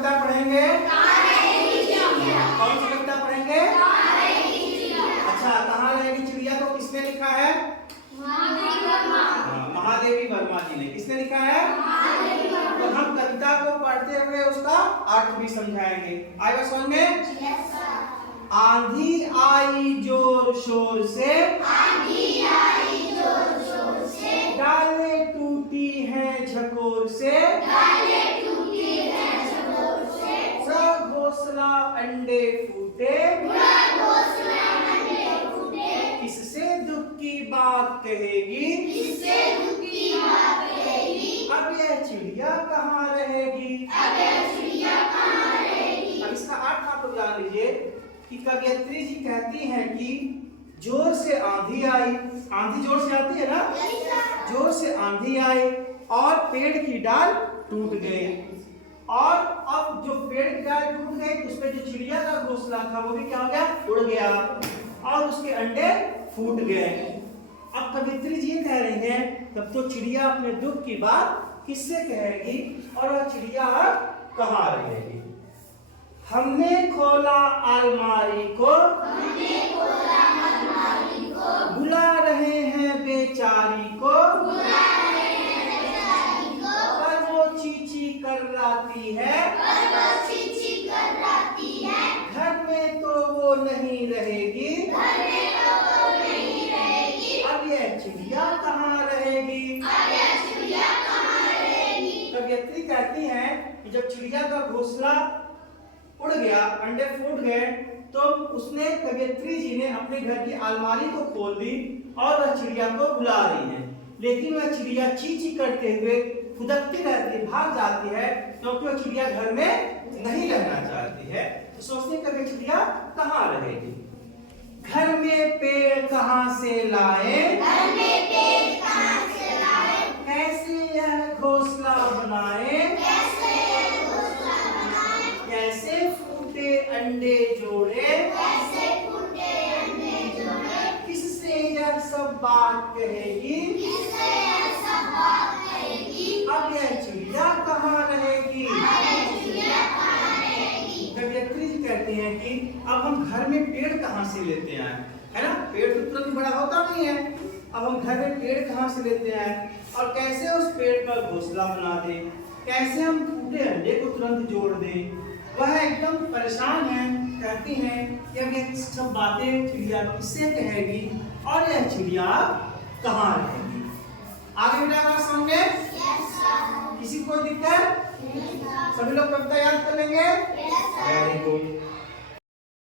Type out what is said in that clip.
कविता पढ़ेंगे? कौन सी कविता पढ़ेंगे? अच्छा, कहाँ रहेगी चिड़िया को किसने लिखा है? महादेवी वर्मा जी ने। किसने लिखा है? तो हम कविता को पढ़ते हुए उसका अर्थ भी समझाएंगे। आएगा समझ में? आंधी आई जोर शोर से, डालें टूटी हैं झकोर से, सब घोंसला अंडे फूटे, किससे दुख की बात कहेगी, अब यह चिड़िया कहाँ रहेगी। अब इसका अर्थ आप लोग जान लीजिए कि कवयित्री जी कहती हैं कि जोर से आंधी आई, आंधी जोर से आती है ना, जोर से आंधी आई और पेड़ की डाल टूट गई, और अब जो पेड़ की डाल टूट गई उसमें जो चिड़िया का घोंसला था वो भी क्या हो गया, उड़ गया और उसके अंडे फूट गए। अब कवयित्री जी कह रही हैं तब तो चिड़िया अपने दुख की बात किससे कहेगी और वह चिड़िया कहाँ रहेगी। हमने खोला अलमारी को, बुला रहे हैं बेचारी को, पर वो चींची कर्राती है, घर में तो वो नहीं रहेगी, अब यह चिड़िया कहाँ रहेगी। कवयित्री कहती हैं कि जब चिड़िया का घोंसला उड़ गया, अंडे फूट गए, तो उसने कवयित्री जी ने अपने घर की अलमारी को खोल दी और वह चिड़िया को बुला रही है, लेकिन वह चिड़िया ची करते हुए फुदकती रहती है, भाग जाती है, क्योंकि वह चिड़िया घर में नहीं रहना चाहती है। तो सोचते हैं कभी चिड़िया कहाँ रहेगी। घर में पेड़ कहाँ से लाएं, कैसे यह घोंसला बनाएं, कैसे फूटे अंडे जोड़े, किससे यह सब बात कहेगी, अब यह चिड़िया कहाँ रहेगी। कवयित्री जी कहते हैं कि अब हम घर में पेड़ कहाँ से लेते हैं, है ना, पेड़ तो तुरंत बड़ा होता नहीं है, अब हम घर में पेड़ कहाँ से लेते हैं और कैसे उस पेड़ पर घोंसला बना दें, कैसे हम फूटे अंडे को तुरंत जोड़ दें। वह एकदम परेशान है, कहती हैं कि अब ये सब बातें चिड़िया किससे कहेगी और यह चिड़िया कहाँ रहेगी। आगे बेटा बात समझे? किसी को दिक्कत? सभी लोग कविता याद कर लेंगे?